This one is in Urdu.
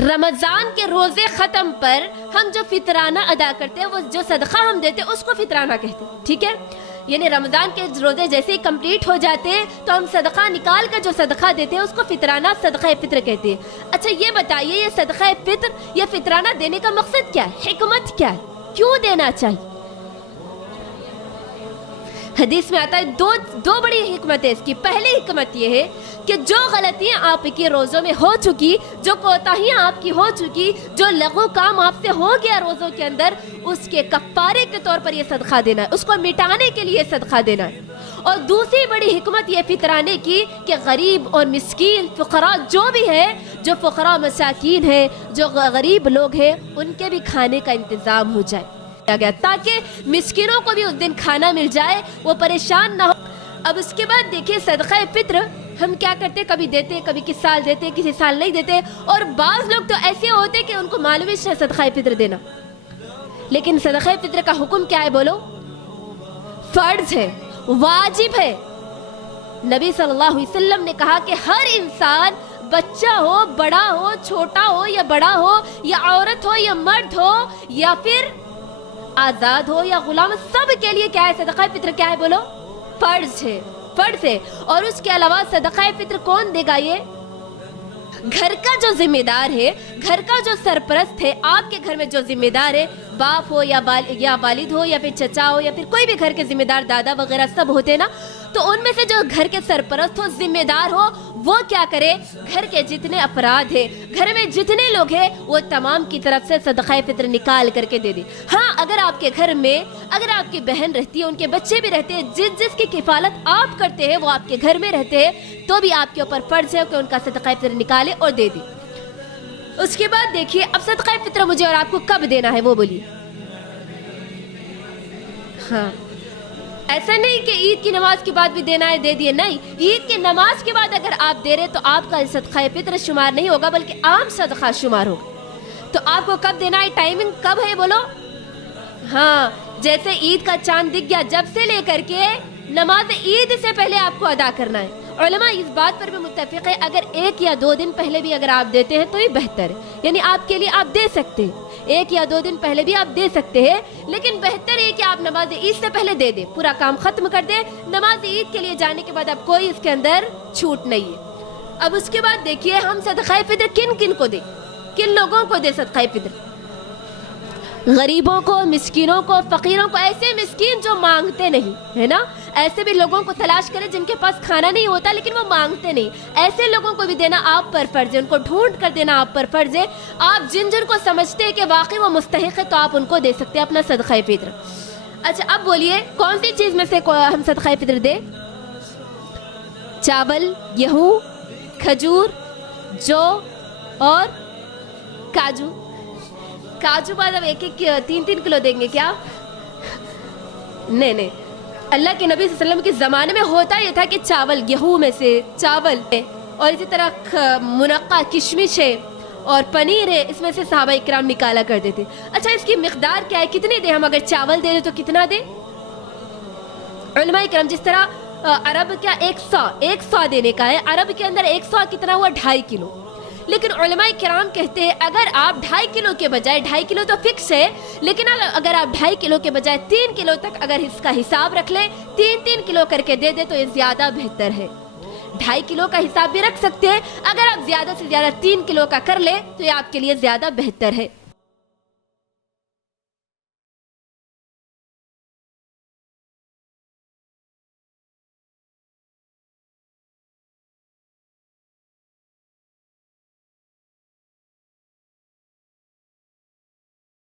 رمضان کے روزے ختم پر ہم جو فطرانہ ادا کرتے ہیں، وہ جو صدقہ ہم دیتے ہیں اس کو فطرانہ کہتے ہیں، ٹھیک ہے؟ یعنی رمضان کے روزے جیسے ہی کمپلیٹ ہو جاتے ہیں تو ہم صدقہ نکال کر جو صدقہ دیتے ہیں اس کو فطرانہ صدقہ فطر کہتے ہیں۔ اچھا یہ بتائیے، یہ صدقہ فطر یا فطرانہ دینے کا مقصد کیا ہے، حکمت کیا ہے، کیوں دینا چاہیے؟ حدیث میں آتا ہے دو بڑی حکمت ہے اس کی۔ پہلی حکمت یہ ہے کہ جو غلطیاں آپ کی روزوں میں ہو چکی، جو کوتاہیاں آپ کی ہو چکی، جو لغو کام آپ سے ہو گیا روزوں کے اندر، اس کے کفارے کے طور پر یہ صدقہ دینا ہے، اس کو مٹانے کے لیے صدقہ دینا ہے۔ اور دوسری بڑی حکمت یہ فطرانے کی کہ غریب اور مسکین فقراء جو بھی ہے، جو فقراء مساکین ہے، جو غریب لوگ ہیں، ان کے بھی کھانے کا انتظام ہو جائے گیا، تاکہ مسکینوں کو بھی اس دن کھانا مل جائے، وہ پریشان نہ ہو۔ اب اس کے بعد دیکھیے صدقہ فطر ہم کیا کرتے، کبھی دیتے، کبھی کس سال دیتے، کسی سال نہیں دیتے، اور بعض لوگ تو ایسے ہوتے کہ ان کو معلوم ہی نہیں صدقہ فطر دینا۔ لیکن صدقہ فطر کا حکم کیا ہے بولو؟ فرض ہے، واجب ہے۔ نبی صلی اللہ علیہ وسلم نے کہا کہ ہر انسان، بچہ ہو، بڑا ہو، چھوٹا ہو یا بڑا ہو، یا عورت ہو یا مرد ہو، یا پھر آزاد ہو یا غلام، سب کے لیے کیا ہے صدقہ فطر؟ کیا ہے بولو؟ فرض ہے، فرض ہے۔ اور اس کے علاوہ صدقہ فطر کون دے گا؟ یہ گھر کا جو ذمہ دار ہے، گھر کا جو سرپرست ہے، آپ کے گھر میں جو ذمہ دار ہے، باپ ہو یا والد ہو یا پھر چچا ہو یا پھر کوئی بھی گھر کے ذمہ دار، دادا وغیرہ سب ہوتے ہیں نا، تو ان میں سے جو گھر کے سرپرست ہو، ذمہ دار ہو، وہ کیا کرے؟ گھر کے جتنے افراد ہیں، گھر میں جتنے لوگ ہیں، وہ تمام کی طرف سے صدقہ فطر نکال کر کے دے دے۔ ہاں اگر آپ کے گھر میں، اگر آپ کی بہن رہتی ہے، ان کے بچے بھی رہتے ہیں، جس کی کفالت آپ کرتے ہیں وہ آپ کے گھر میں رہتے ہیں، تو بھی آپ کے اوپر فرض ہے کہ ان کا صدقہ فطر نکالے اور دے دے۔ اس کے بعد دیکھیے اب صدقہ فطر مجھے اور آپ کو کب دینا ہے وہ بولیے؟ ہاں ایسا نہیں کہ عید کی نماز کے بعد بھی دینا ہے، دے دیے، نہیں، عید کی نماز کے بعد اگر آپ دے رہے تو آپ کا صدقہ فطر شمار نہیں ہوگا بلکہ عام صدقہ شمار ہوگا۔ تو آپ کو کب دینا ہے، ٹائمنگ کب ہے بولو؟ ہاں جیسے عید کا چاند دکھ گیا جب سے لے کر کے نماز عید سے پہلے آپ کو ادا کرنا ہے۔ علماء اس بات پر بھی متفق ہے، اگر 1 یا 2 دن پہلے بھی اگر آپ دیتے ہیں تو یہ بہتر ہے، یعنی آپ کے لیے آپ دے سکتے ہیں، 1 یا 2 دن پہلے بھی آپ دے سکتے ہیں، لیکن بہتر ہے کہ آپ نماز عید سے پہلے دے دیں، پورا کام ختم کر دیں، نماز عید کے لیے جانے کے بعد اب کوئی اس کے اندر چھوٹ نہیں ہے۔ اب اس کے بعد دیکھیے ہم صدقہ فطر کن کن کو دیں، کن لوگوں کو دے صدقہ فطر؟ غریبوں کو، مسکینوں کو، فقیروں کو، ایسے مسکین جو مانگتے نہیں ہے نا، ایسے بھی لوگوں کو تلاش کریں جن کے پاس کھانا نہیں ہوتا لیکن وہ مانگتے نہیں، ایسے لوگوں کو بھی دینا آپ پر فرض ہے، ان کو ڈھونڈ کر دینا آپ پر فرض ہے۔ آپ جن کو سمجھتے ہیں کہ واقعی وہ مستحق ہے تو آپ ان کو دے سکتے ہیں اپنا صدقہ فطر۔ اچھا اب بولیے کون سی چیز میں سے ہم صدقہ فطر دیں؟ چاول، گیہوں، کھجور، جو اور کاجو۔ کاجو بعد اب 1-3 کلو دیں گے کیا؟ نہیں، اللہ کے نبی صلی اللہ علیہ وسلم کے زمانے میں ہوتا یہ تھا کہ چاول، گیہوں میں سے چاول ہے، اور اسی طرح منقع کشمش ہے اور پنیر ہے، اس میں سے صحابہ اکرام نکالا کرتے تھے۔ اچھا اس کی مقدار کیا ہے، کتنے دیں ہم؟ اگر چاول دے دیں تو کتنا دیں؟ علماء اکرام جس طرح عرب کیا 100 دینے کا ہے، عرب کے اندر 100 کتنا ہوا؟ 2.5 کلو۔ لیکن علماء کرام کہتے ہیں اگر آپ 2.5 کلو کے بجائے، 2.5 کلو تو فکس ہے، لیکن اگر آپ 2.5 کلو کے بجائے 3 کلو تک اگر اس کا حساب رکھ لیں، 3 کلو کر کے دے دیں تو یہ زیادہ بہتر ہے۔ 2.5 کلو کا حساب بھی رکھ سکتے ہیں، اگر آپ زیادہ سے زیادہ 3 کلو کا کر لیں تو یہ آپ کے لیے زیادہ بہتر ہے۔